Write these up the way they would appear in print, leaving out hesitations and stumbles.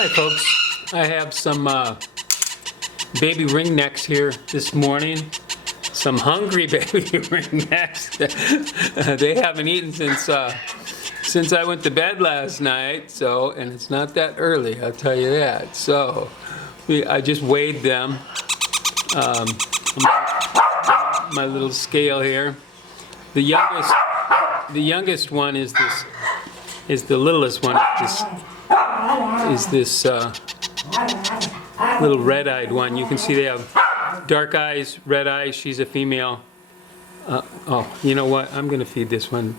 Hi folks, I have some baby ringnecks here this morning. Some hungry baby ringnecks. They haven't eaten since I went to bed last night, and it's not that early, I'll tell you that. So I just weighed them. My little scale here. The youngest one is the littlest one. Is this little red-eyed one. You can see they have dark eyes, red eyes. She's a female. Oh, you know what? I'm going to feed this one.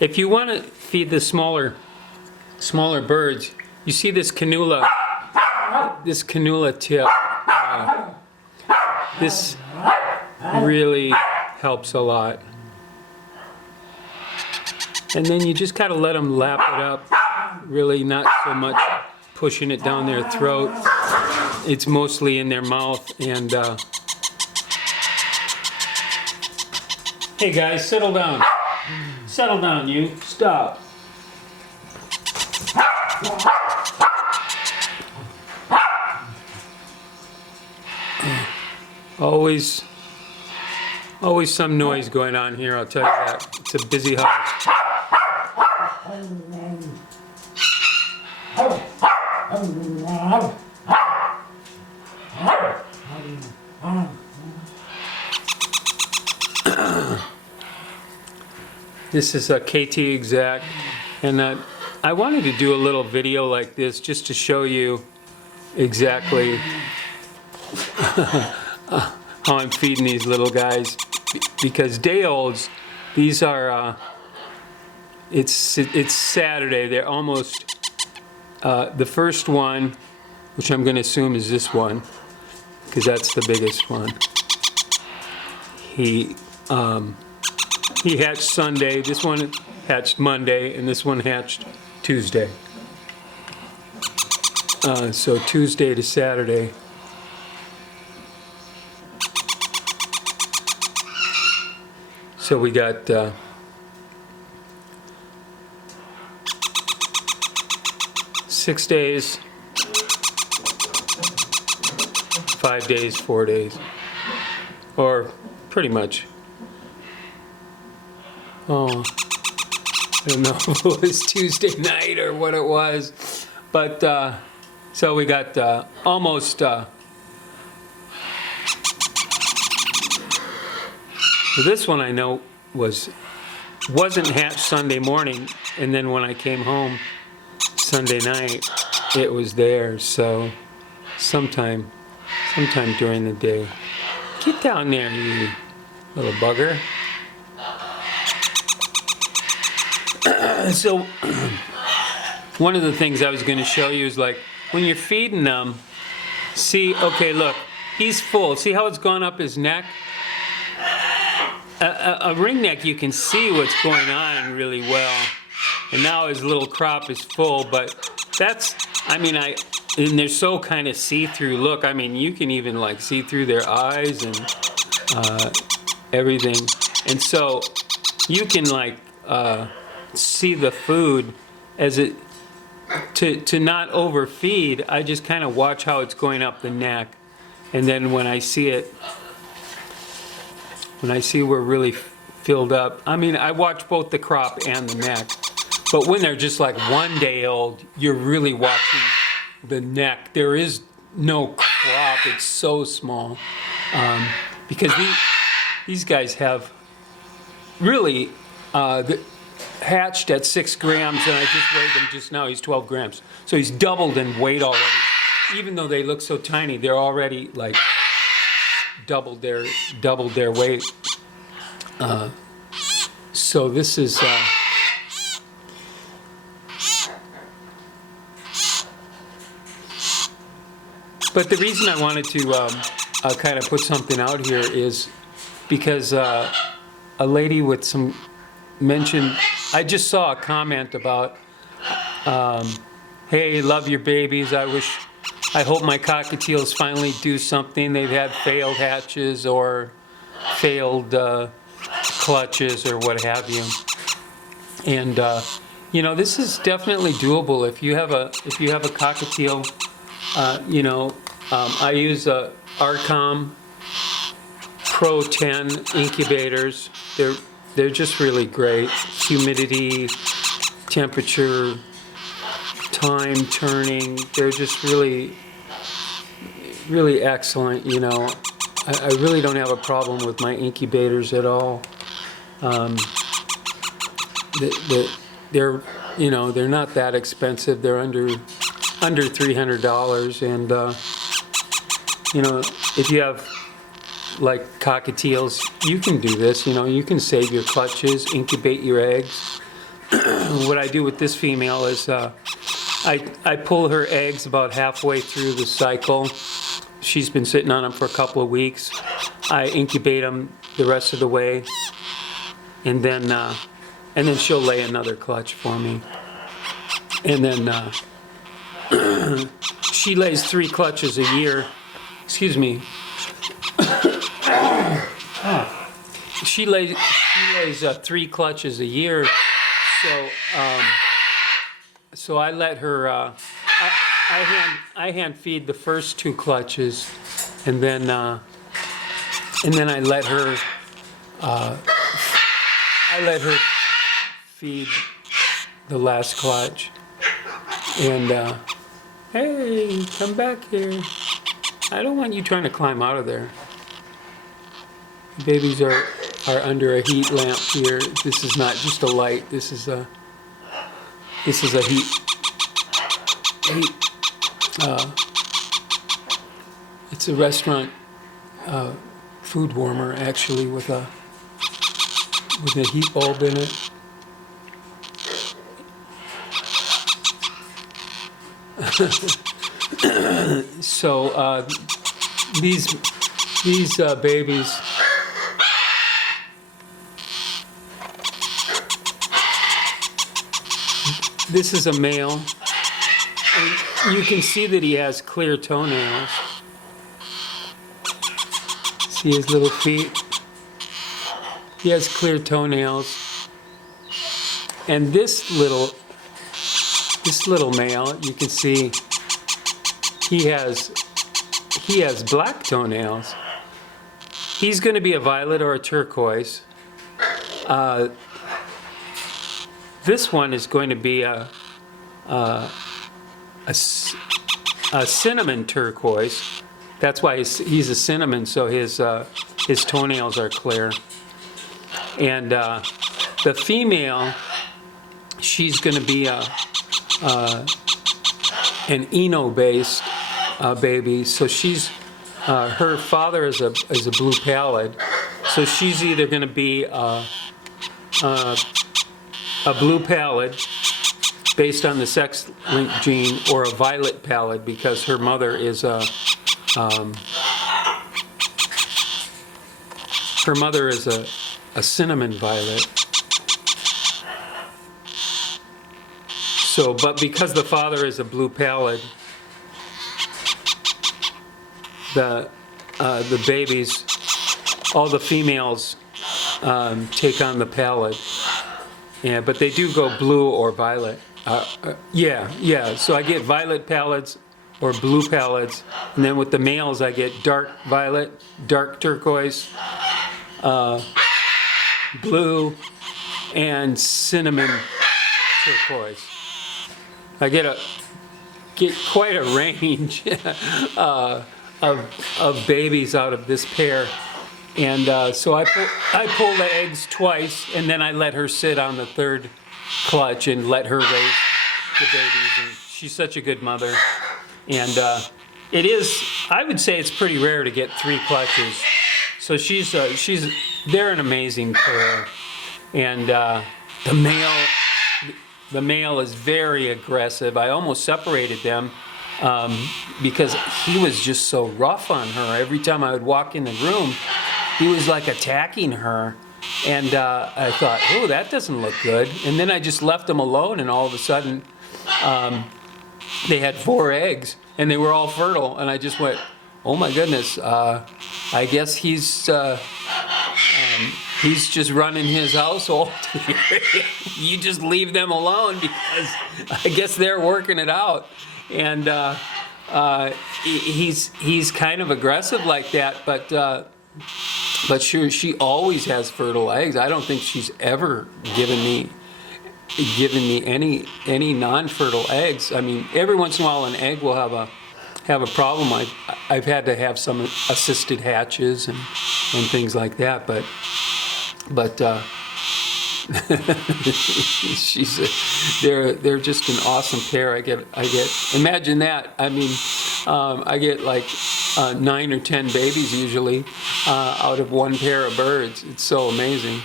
If you want to feed the smaller birds, you see this cannula tip. This really helps a lot. And then you just gotta let them lap it up, really not so much pushing it down their throat. It's mostly in their mouth. And hey guys, settle down. Settle down, you. Stop. Always some noise going on here, I'll tell you that. It's a busy house. This is a KT Exact, and I wanted to do a little video like this just to show you exactly how I'm feeding these little guys, because day olds, these are it's Saturday. They're almost the first one, which I'm going to assume is this one, because that's the biggest one. He hatched Sunday. This one hatched Monday, and this one hatched Tuesday. So Tuesday to Saturday. So we got 6 days, 5 days, 4 days, or pretty much. Oh, I don't know if it was Tuesday night or what it was, but so we got almost. This one I know wasn't hatched Sunday morning, and then when I came home Sunday night, it was there. So sometime during the day. Get down there, you little bugger. So one of the things I was going to show you is, like, when you're feeding them, see, okay, look, he's full. See how it's gone up his neck? A ringneck, you can see what's going on really well. And now his little crop is full, but that's, I mean, and they're so kind of see-through. Look, I mean, you can even like see through their eyes and everything. And so you can like see the food as it, to not overfeed, I just kind of watch how it's going up the neck. And then when I see we're really filled up, I mean, I watch both the crop and the neck. But when they're just like 1 day old, you're really watching the neck. There is no crop, it's so small. Because these guys have really hatched at 6 grams, and I just weighed them just now. He's 12 grams. So he's doubled in weight already. Even though they look so tiny, they're already like doubled their weight. So this is but the reason I wanted to kind of put something out here is because a lady with some mentioned, I just saw a comment about hey, love your babies, I hope my cockatiels finally do something. They've had failed hatches or failed clutches or what have you. And This is definitely doable if you have a cockatiel. I use a Arcom Pro 10 incubators. They're just really great. Humidity, temperature, time turning. They're just really excellent. I really don't have a problem with my incubators at all. They're they're not that expensive. They're under $300, and if you have like cockatiels, you can do this. You can save your clutches, incubate your eggs. What I do with this female is I pull her eggs about halfway through the cycle. She's been sitting on them for a couple of weeks. I incubate them the rest of the way, and then she'll lay another clutch for me. And then she lays 3 clutches a year. Excuse me. She lays 3 clutches a year. So I let her. I hand feed the first 2 clutches, and then I let her. I let her feed the last clutch. And hey, come back here. I don't want you trying to climb out of there. Babies are under a heat lamp here. This is not just a light. This is a heat. It's a restaurant food warmer, actually, with a heat bulb in it. So these babies, this is a male, and you can see that he has clear toenails. See his little feet? He has clear toenails. And this little male, you can see he has black toenails. He's going to be a violet or a turquoise. This one is going to be a cinnamon turquoise. That's why he's a cinnamon, so his toenails are clear. And the female, she's going to be an Eno-based baby. So she's her father is a blue pallid. So she's either going to be a blue pallid based on the sex-linked gene, or a violet pallid because her mother is a cinnamon violet. So, but because the father is a blue pallid, the babies, all the females take on the pallid. Yeah, but they do go blue or violet. Yeah. So I get violet pallids or blue pallids, and then with the males I get dark violet, dark turquoise, blue, and cinnamon turquoise. I get quite a range of babies out of this pair. And so I pull the eggs twice, and then I let her sit on the 3rd clutch and let her raise the babies. And she's such a good mother. And I would say it's pretty rare to get 3 clutches. So they're an amazing pair. And the male is very aggressive. I almost separated them because he was just so rough on her. Every time I would walk in the room, he was like attacking her, and I thought, oh, that doesn't look good. And then I just left them alone, and all of a sudden, they had 4 eggs, and they were all fertile. And I just went, oh my goodness, I guess he's he's just running his household. You just leave them alone because I guess they're working it out. And he's kind of aggressive like that, but sure, she always has fertile eggs. I don't think she's ever given me any non-fertile eggs. I mean, every once in a while an egg will have a problem. I've had to have some assisted hatches and things like that, but they're just an awesome pair. I get imagine that. I mean, I get like 9 or 10 babies usually out of one pair of birds. It's so amazing.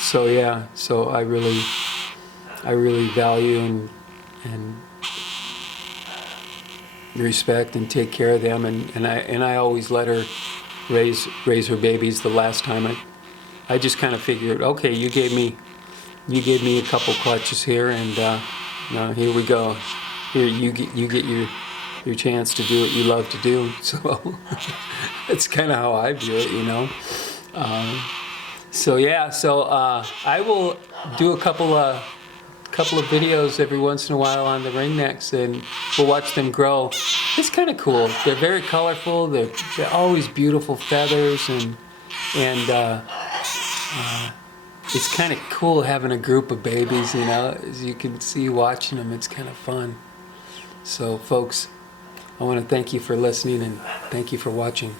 So yeah, so I really value and respect and take care of them, and I always let her raise her babies. The last time I just kind of figured, okay, you gave me a couple clutches here, and now here we go. Here you get your chance to do what you love to do. So it's kind of how I view it, you know. So yeah, so I will do a couple of videos every once in a while on the ringnecks, and we'll watch them grow. It's kind of cool. They're very colorful. They're always beautiful feathers, and it's kind of cool having a group of babies, you know. As you can see watching them, it's kind of fun. So folks, I want to thank you for listening and thank you for watching.